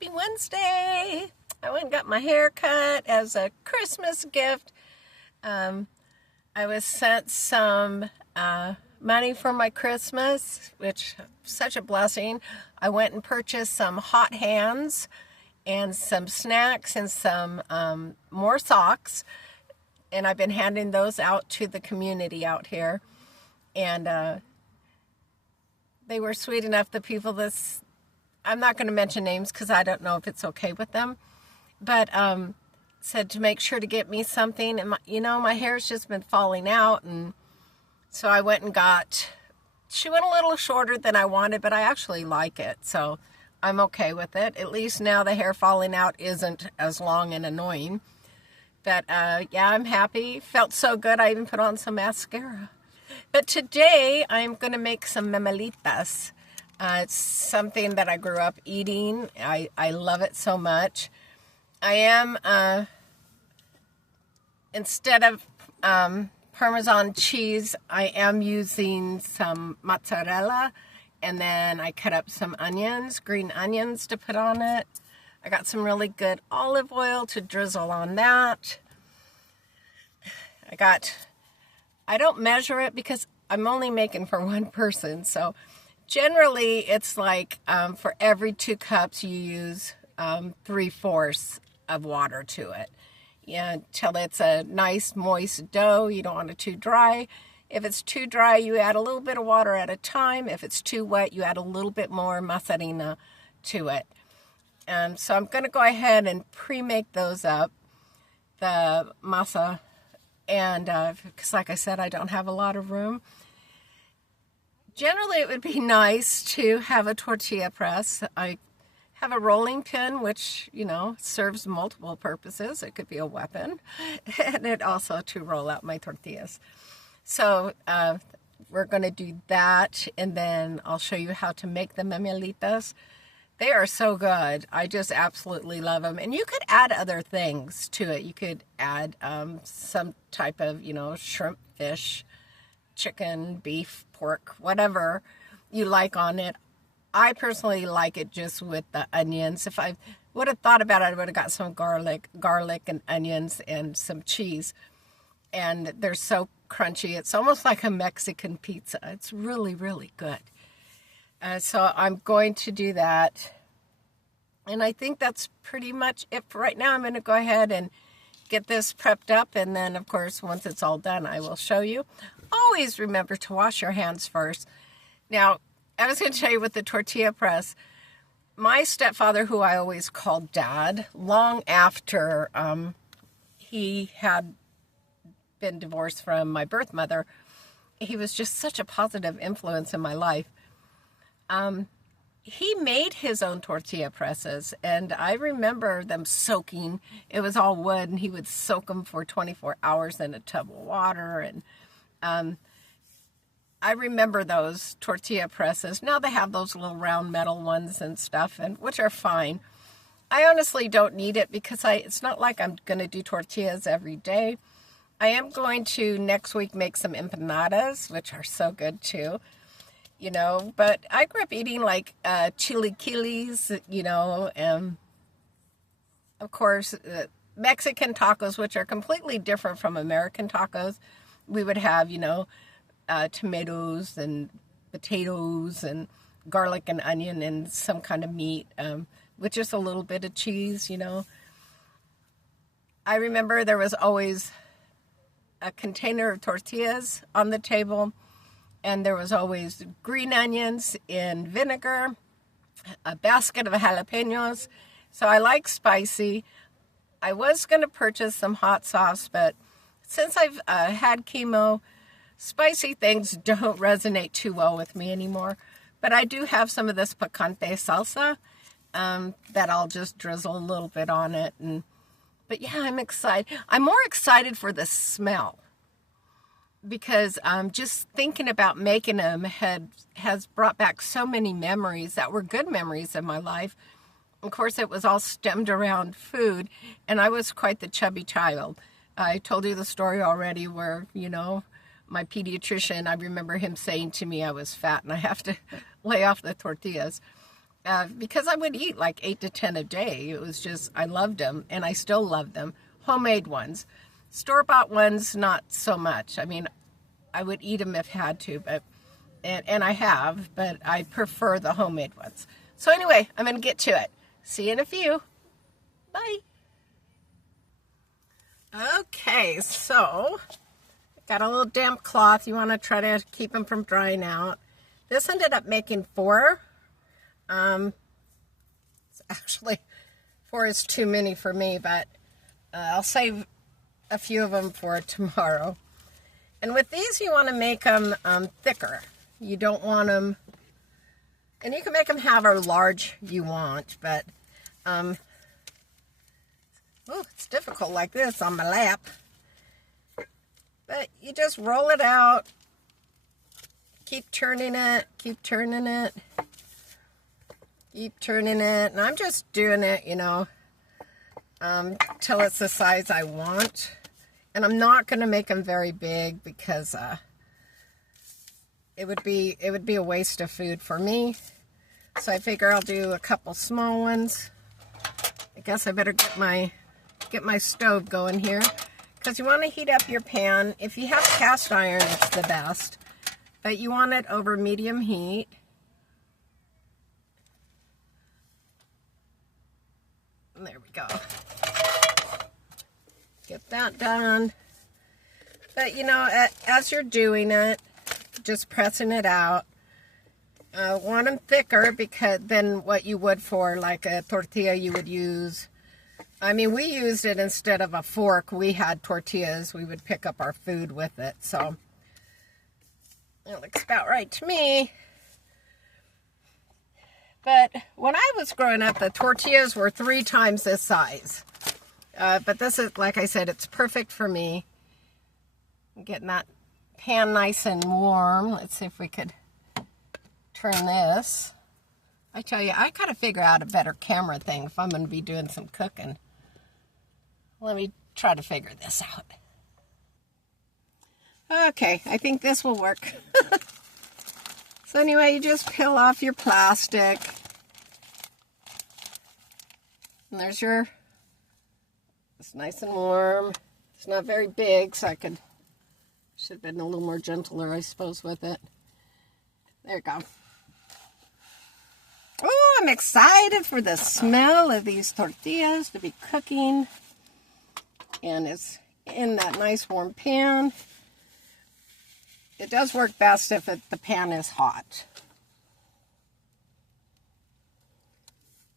Happy Wednesday! I went and got my hair cut as a Christmas gift. I was sent some money for my Christmas, which is such a blessing. I went and purchased some hot hands and some snacks and some more socks. And I've been handing those out to the community out here. And they were sweet enough, the people this... I'm not going to mention names because I don't know if it's okay with them, but said to make sure to get me something. And my hair's just been falling out, and so I went and got. She went a little shorter than I wanted, but I actually like it, so I'm okay with it. At least now the hair falling out isn't as long and annoying. But yeah, I'm happy. Felt so good. I even put on some mascara. But today I'm going to make some memalitas. It's something that I grew up eating. I love it so much. I am, instead of Parmesan cheese, I am using some mozzarella. And then I cut up some onions, green onions to put on it. I got some really good olive oil to drizzle on that. I don't measure it because I'm only making for one person, so generally, it's like for every 2 cups, you use 3/4 of water to it. Till it's a nice moist dough. You don't want it too dry. If it's too dry, you add a little bit of water at a time. If it's too wet, you add a little bit more mozzarella to it. So I'm going to go ahead and pre-make those up, the masa, and because like I said, I don't have a lot of room. Generally, it would be nice to have a tortilla press. I have a rolling pin, which, serves multiple purposes. It could be a weapon, and it also to roll out my tortillas. So we're going to do that, and then I'll show you how to make the memalitas. They are so good. I just absolutely love them. And you could add other things to it. You could add some type of, shrimp, fish, chicken, beef, pork, whatever you like on it. I personally like it just with the onions. If I would have thought about it, I would have got some garlic and onions and some cheese. And they're so crunchy. It's almost like a Mexican pizza. It's really, really good. So I'm going to do that. And I think that's pretty much it for right now. I'm going to go ahead and get this prepped up. And then, of course, once it's all done, I will show you. Always remember to wash your hands first. Now, I was going to tell you with the tortilla press, my stepfather, who I always called Dad, long after he had been divorced from my birth mother, he was just such a positive influence in my life. He made his own tortilla presses, and I remember them soaking. It was all wood, and he would soak them for 24 hours in a tub of water, and I remember those tortilla presses. Now they have those little round metal ones and stuff, and which are fine. I honestly don't need it because it's not like I'm going to do tortillas every day. I am going to next week make some empanadas, which are so good too, but I grew up eating like chilaquiles, and of course Mexican tacos, which are completely different from American tacos. We would have, tomatoes and potatoes and garlic and onion and some kind of meat, with just a little bit of cheese, I remember there was always a container of tortillas on the table, and there was always green onions in vinegar, a basket of jalapenos. So I like spicy. I was going to purchase some hot sauce, but since I've had chemo, spicy things don't resonate too well with me anymore. But I do have some of this picante salsa that I'll just drizzle a little bit on it. But yeah, I'm excited. I'm more excited for the smell because just thinking about making them has brought back so many memories that were good memories in my life. Of course, it was all stemmed around food, and I was quite the chubby child. I told you the story already where, my pediatrician, I remember him saying to me I was fat and I have to lay off the tortillas. because I would eat like 8 to 10 a day. It was just, I loved them, and I still love them. Homemade ones. Store-bought ones, not so much. I mean, I would eat them if had to, but and I have, but I prefer the homemade ones. So anyway, I'm going to get to it. See you in a few. Bye. Okay, so got a little damp cloth. You want to try to keep them from drying out. This ended up making 4. Actually, 4 is too many for me, but I'll save a few of them for tomorrow. And with these, you want to make them thicker. You don't want them, and you can make them however large you want, but it's difficult like this on my lap. But you just roll it out, keep turning it, keep turning it, keep turning it, and I'm just doing it, you know, till it's the size I want. And I'm not going to make them very big because it would be a waste of food for me. So I figure I'll do a couple small ones. I guess I better get my stove going here, because you want to heat up your pan. If you have cast iron, it's the best, but you want it over medium heat. And there we go. Get that done. But you know, as you're doing it, just pressing it out. Want them thicker than what you would for like a tortilla you would use. I mean, we used it instead of a fork. We had tortillas. We would pick up our food with it. So it looks about right to me. But when I was growing up, the tortillas were 3 times this size. But this is, like I said, it's perfect for me. I'm getting that pan nice and warm. Let's see if we could turn this. I tell you, I gotta figure out a better camera thing if I'm gonna be doing some cooking. Let me try to figure this out. Okay, I think this will work. So anyway, you just peel off your plastic. And there's your, it's nice and warm. It's not very big, so should have been a little more gentler, I suppose, with it. There you go. Oh, I'm excited for the smell of these tortillas to be cooking. And it's in that nice warm pan. It does work best if the pan is hot.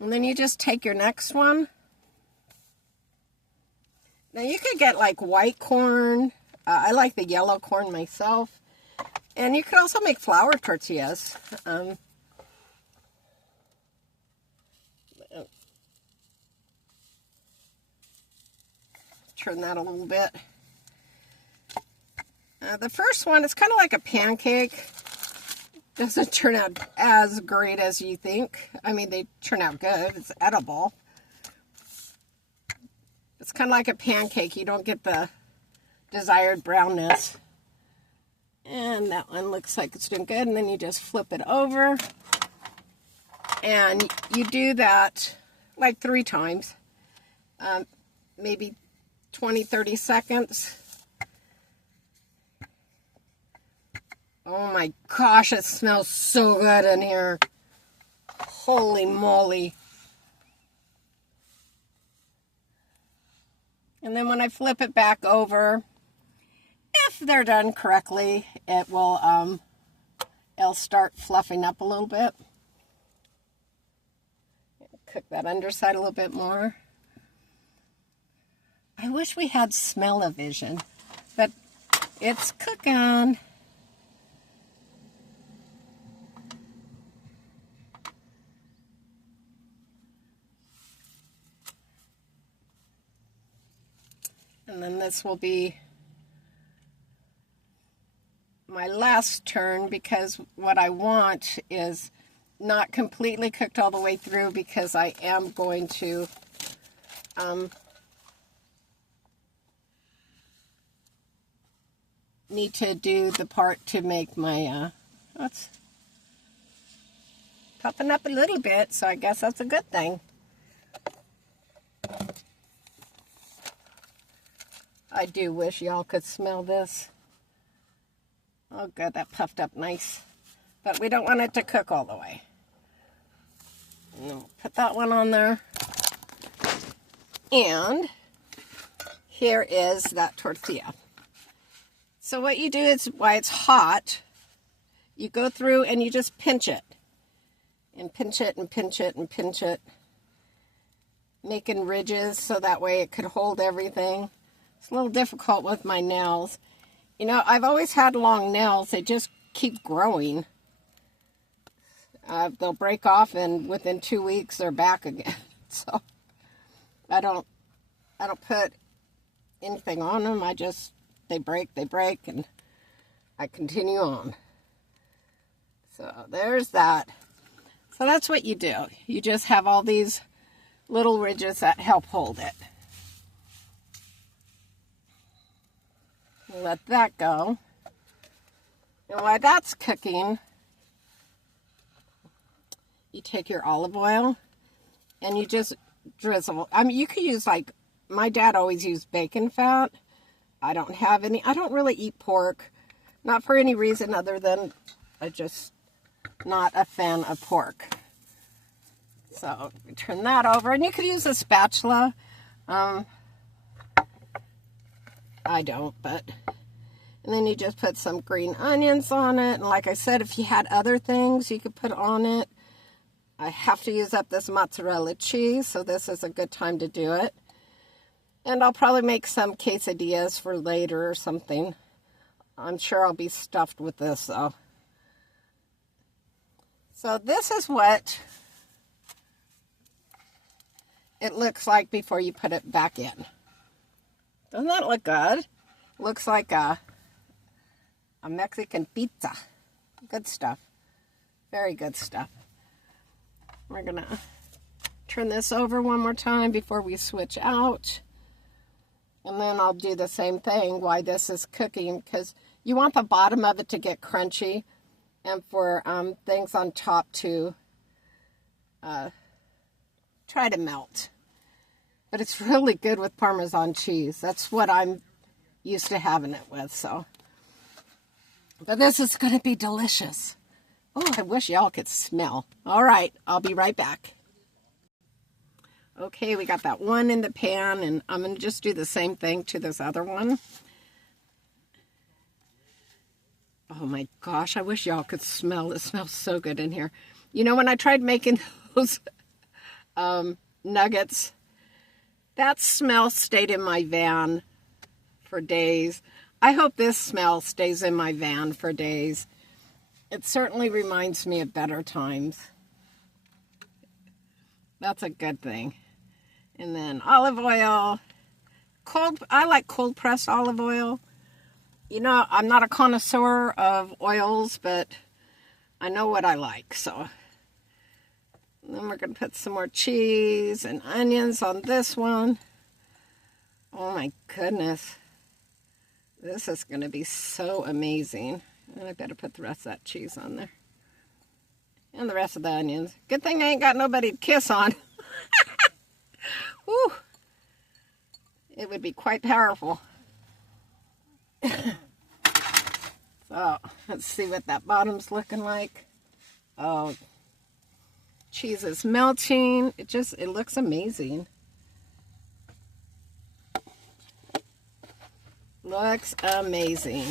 And then you just take your next one. Now you could get like white corn. I like the yellow corn myself. And you could also make flour tortillas. Turn that a little bit. The first one is kind of like a pancake. Doesn't turn out as great as you think. I mean, they turn out good. It's edible. It's kind of like a pancake. You don't get the desired brownness. And that one looks like it's doing good. And then you just flip it over. And you do that like 3 times. Maybe 20, 30 seconds. Oh my gosh, it smells so good in here. Holy moly. And then when I flip it back over, if they're done correctly, it'll start fluffing up a little bit. Cook that underside a little bit more. I wish we had smell-o-vision, but it's cooking. And then this will be my last turn, because what I want is not completely cooked all the way through, because I am going to need to do the part to make my puffing up a little bit, so I guess that's a good thing. I do wish y'all could smell this. Oh good, that puffed up nice. But we don't want it to cook all the way. Put that one on there. And here is that tortilla. So what you do is, while it's hot, you go through and you just pinch it. And pinch it and pinch it and pinch it. Making ridges so that way it could hold everything. It's a little difficult with my nails. You know, I've always had long nails. They just keep growing. They'll break off and within 2 weeks they're back again. So I don't put anything on them. They break, and I continue on. So there's that. So that's what you do. You just have all these little ridges that help hold it. Let that go. And while that's cooking, you take your olive oil and you just drizzle. I mean, you could use, like, my dad always used bacon fat. I don't have any. I don't really eat pork. Not for any reason other than I just not a fan of pork. So we turn that over, and you could use a spatula. I don't, but... And then you just put some green onions on it. And like I said, if you had other things you could put on it. I have to use up this mozzarella cheese, so this is a good time to do it. And I'll probably make some quesadillas for later or something. I'm sure I'll be stuffed with this, though. So this is what it looks like before you put it back in. Doesn't that look good? Looks like a Mexican pizza. Good stuff. Very good stuff. We're going to turn this over one more time before we switch out. And then I'll do the same thing while this is cooking, because you want the bottom of it to get crunchy and for things on top to try to melt. But it's really good with Parmesan cheese. That's what I'm used to having it with, so. But this is going to be delicious. Oh, I wish y'all could smell. All right, I'll be right back. Okay, we got that one in the pan, and I'm going to just do the same thing to this other one. Oh my gosh, I wish y'all could smell. It smells so good in here. You know, when I tried making those nuggets, that smell stayed in my van for days. I hope this smell stays in my van for days. It certainly reminds me of better times. That's a good thing. And then olive oil. I like cold pressed olive oil. You know, I'm not a connoisseur of oils, but I know what I like, so. And then we're going to put some more cheese and onions on this one. Oh my goodness. This is going to be so amazing. And I better put the rest of that cheese on there. And the rest of the onions. Good thing I ain't got nobody to kiss on. Whew. It would be quite powerful. So, let's see what that bottom's looking like. Oh, cheese is melting. It looks amazing. Looks amazing.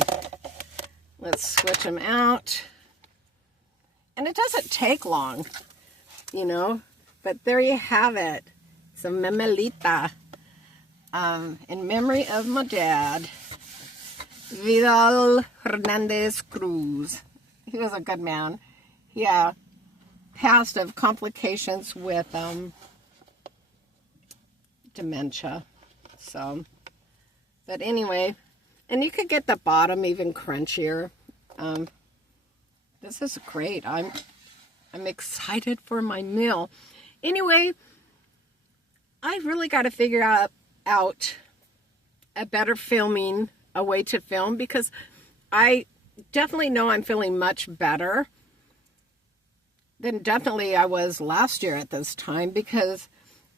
Let's switch them out. And it doesn't take long, you know, but there you have it. It's a memalita. In memory of my dad, Vidal Hernandez Cruz. He was a good man. He passed of complications with dementia. So, but anyway, and you could get the bottom even crunchier. This is great. I'm excited for my meal. Anyway, I really got to figure out a better a way to film, because I definitely know I'm feeling much better than definitely I was last year at this time, because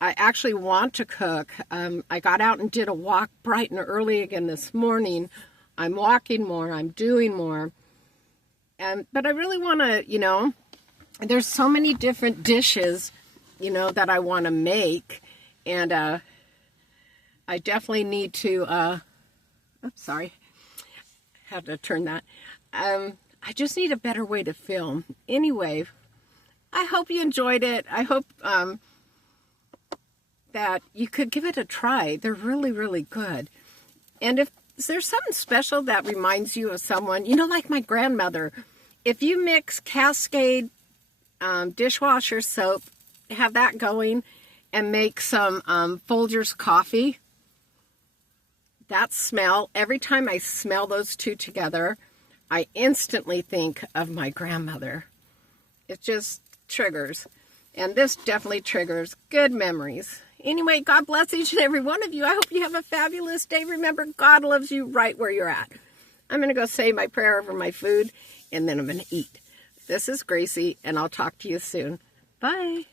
I actually want to cook. I got out and did a walk bright and early again this morning. I'm walking more, I'm doing more. But I really want to, there's so many different dishes, that I want to make. And I definitely need to, oops, sorry, had to turn that. I just need a better way to film. Anyway, I hope you enjoyed it. I hope that you could give it a try. They're really, really good. And if there's something special that reminds you of someone, like my grandmother, if you mix Cascade dishwasher soap, have that going, and make some Folgers coffee, that smell, every time I smell those two together, I instantly think of my grandmother. It just triggers. And this definitely triggers good memories. Anyway, God bless each and every one of you. I hope you have a fabulous day. Remember, God loves you right where you're at. I'm going to go say my prayer over my food, and then I'm going to eat. This is Gracie, and I'll talk to you soon. Bye.